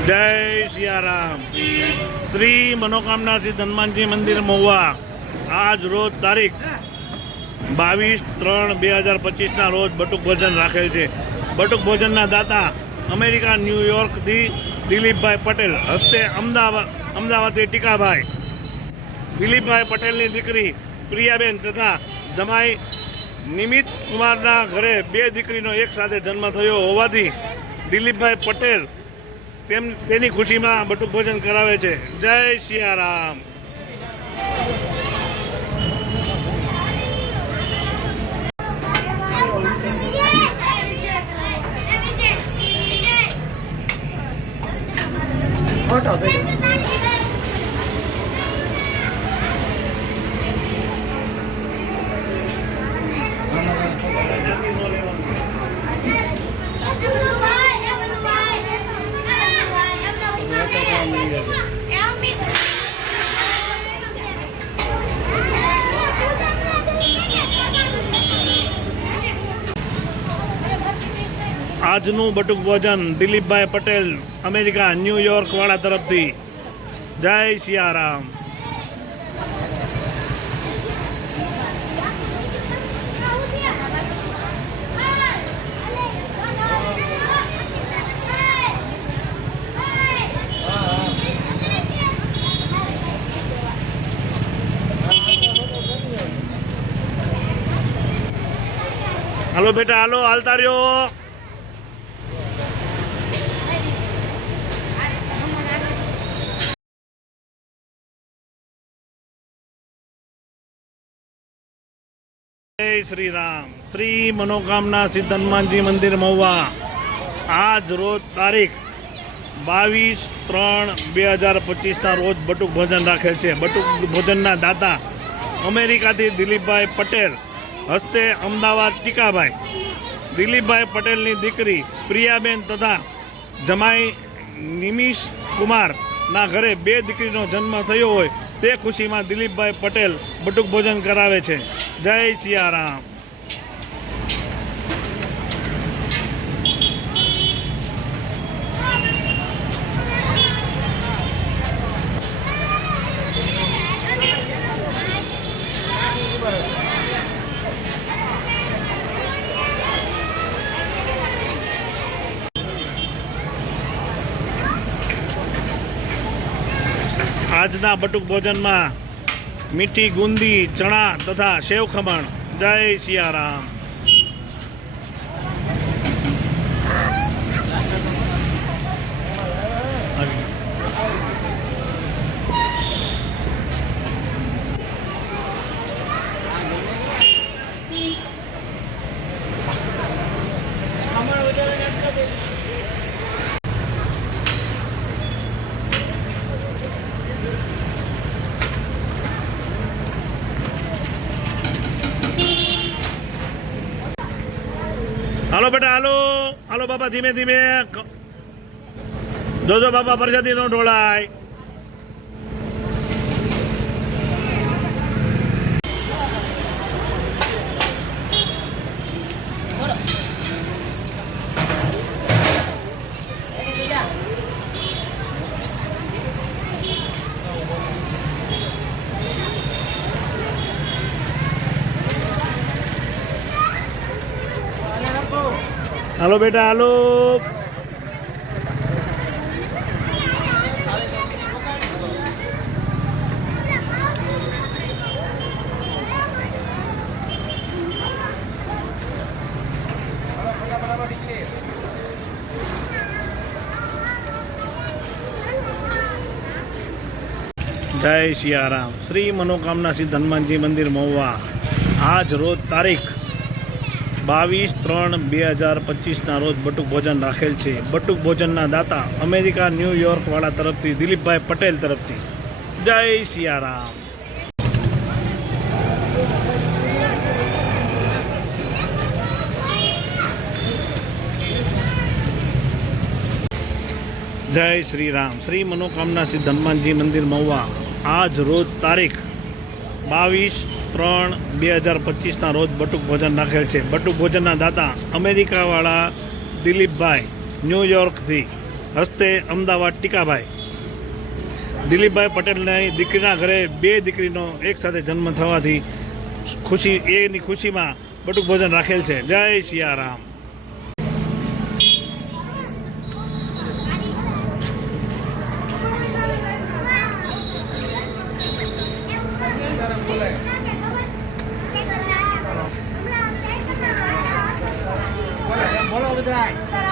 जय सियाराम। श्री मनोकामना सिद्ध हनुमान जी मंदिर महुआ आज रोज तारीख 22/3/2025 रोज बटुक भोजन राखेल है। बटुक भोजन दाता अमेरिका न्यूयॉर्क थी दिलीप भाई पटेल हस्ते अमदावाद टीका भाई दिलीप भाई पटेल की दीकरी प्रियाबेन तथा जमाई निमित कुमार घरे बे दीकरी एक साथ जन्म थयो होवाथी दिलीप भाई पटेल तेनी खुशी में बटुक भोजन करावे छे। जय सियाराम। આજનું બટુક ભોજન દિલીપભાઈ પટેલ અમેરિકા ન્યુયોર્ક વાળા તરફથી। જય સિયારામ। હાલો બેટા હાલો હાલતા રહ્યો। जय श्री राम। श्री मनोकामना सिद्ध हनुमान जी मंदिर महुआ आज रोज तारीख 22/3/2025 रोज बटुक भोजन राखेल है। बटुक भोजन दाता अमेरिका थी दिलीप भाई पटेल हस्ते अमदावाद टीका भाई दिलीप भाई पटेल की दीकरी प्रियाबेन तथा जमाई निमिष कुमार घरे बे दीकरी जन्म थयो होय ते खुशी में दिलीप भाई पटेल बटुक भोजन करावे छे। जय सियाराम। આજના બટુક ભોજન में मीठी गुंदी चना तथा सेव खमण। जय सियाराम। हालो बेटा हालो हालो बाबा धीमे धीमे जो बाबा प्रजाति नो ढोलाय। हालो बेटा हालो। जय सियाराम। श्री मनोकामना सिद्ध हनुमान जी मंदिर महुआ आज रोज तारीख 22/3/2025 रोज बटुक भोजन राखेल है। बटुक भोजन दाता अमेरिका न्यूयॉर्क वाला तरफथी दिलीप भाई पटेल तरफथी। जय सियाराम। जय श्री राम। श्री मनोकामना सिद्ध हनुमान जी मंदिर महुआ आज रोज तारीख 22/3/2025 रोज बटुक भोजन राखेल है। बटुक भोजन दाता अमेरिका वाला दिलीप भाई न्यूयॉर्क थी હસ્તે અમદાવાદ ટીકાભાઈ. દિલીપભાઈ પટેલની દીકરીના ઘરે 2 દીકરીનો એક સાથે જન્મ થવાથી એની ખુશીમાં બટુક ભોજન રાખેલ છે. જય સિયારામ. બોલો બધા